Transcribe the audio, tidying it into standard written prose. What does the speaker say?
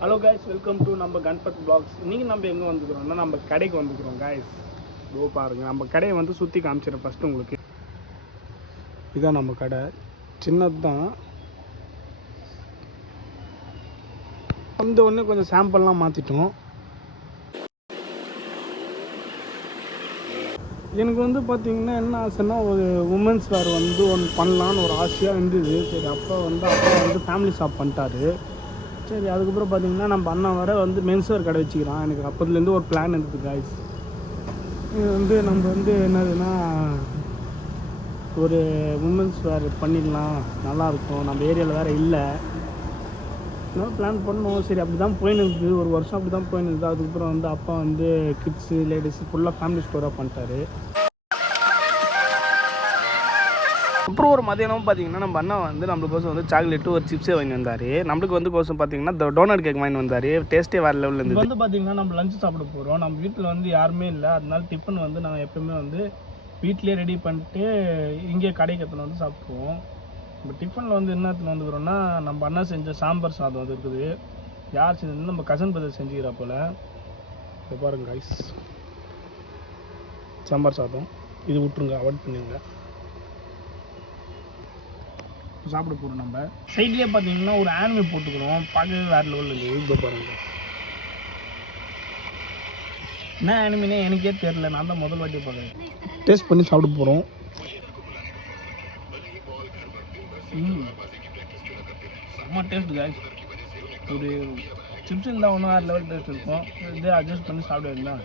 Hello guys, welcome to நம்ம Ganpat blocks. இன்றைக்கி நம்ம எங்கே வந்துக்கிறோம்னா நம்ம கடைக்கு வந்துக்கிறோம் காய்ஸ். இதோ பாருங்கள், நம்ம கடையை வந்து சுற்றி காமிச்சிடுறேன் ஃபஸ்ட்டு உங்களுக்கு. இதுதான் நம்ம கடை, சின்னது தான். வந்த உடனே கொஞ்சம் சாம்பிள்லாம் மாற்றிட்டோம். எனக்கு வந்து பார்த்திங்கன்னா என்ன ஆசைன்னா, ஒரு உமன்ஸ் வேர் வந்து ஒன்று பண்ணலான்னு ஒரு ஆசையாக இருந்தது. சரி, அப்பா வந்து ஃபேமிலி ஷாப் பண்ணிட்டாரு. சரி, அதுக்கப்புறம் பார்த்திங்கன்னா நம்ம அண்ணா வர வந்து மென்ஸ் வேர் கடை வச்சுக்கிறான். எனக்கு அப்போதுலேருந்து ஒரு பிளான் இருந்தது காய்ஸ். இது வந்து நம்ம வந்து என்னதுன்னா, ஒரு உமன்ஸ் வேர் பண்ணிடலாம், நல்லாயிருக்கும். நம்ம ஏரியாவில் வேறு இல்லை, இன்னும் பிளான் பண்ணோம். சரி, அப்படி தான் போயின்னு இருக்குது, ஒரு வருஷம் அப்படி தான் போயின்னு இருக்குது. அதுக்கப்புறம் வந்து அப்பா வந்து கிட்ஸு லேடிஸு ஃபுல்லாக ஃபேமிலி ஸ்டோராக பண்ணிட்டாரு. அப்புறம் ஒரு மதியானம் பார்த்தீங்கன்னா நம்ம அண்ணா வந்து நம்மளுக்கோசம் வந்து சாக்லேட்டு ஒரு சிப்ஸே வாங்கி வந்தார். நம்மளுக்கு வந்து கோசம் பார்த்தீங்கன்னா டோனட் கேக் வாங்கி வந்தார். டேஸ்ட்டே வேறு லெவலில் இருந்து. வந்து பார்த்தீங்கன்னா நம்ம லஞ்ச் சாப்பிட போகிறோம். நம்ம வீட்டில் வந்து யாருமே இல்லை, அதனால டிஃபன் வந்து நாங்கள் எப்போயுமே வந்து வீட்டிலே ரெடி பண்ணிட்டு இங்கே கடைக்கு எடுத்துன்னு வந்து சாப்பிடுவோம். இப்போ டிஃபனில் வந்து என்ன எடுத்துன்னு வந்துக்கிறோன்னா, நம்ம அண்ணா செஞ்ச சாம்பார் சாதம் அது இருக்குது. யார் செஞ்சது? நம்ம கசன் பிரதர் செஞ்சுக்கிறா போல். இப்போ பாருங்க கைஸ், சாம்பார் சாதம். இது விட்டுருங்க, அவாய்ட் பண்ணிடுங்க. சாப்பிட போகிறோம். நம்ம சைட்லேயே பார்த்தீங்கன்னா ஒரு ஆனிமே போட்டுக்கிறோம், பார்க்கவே வேறு லெவலில் இருக்குது. இப்போ பாருங்கள், என்ன ஆனிமினே எனக்கே தெரில, நான் தான் முதல் வாட்டி பார்க்குறேன். டேஸ்ட் பண்ணி சாப்பிட போகிறோம். செம்ம டேஸ்ட் காய்ஸ். ஒரு சிப்ஸ் இருந்தால் ஒன்றும் வேறு லெவல் டேஸ்ட் இருக்கும். இதே அட்ஜஸ்ட் பண்ணி சாப்பிடுவீங்களா?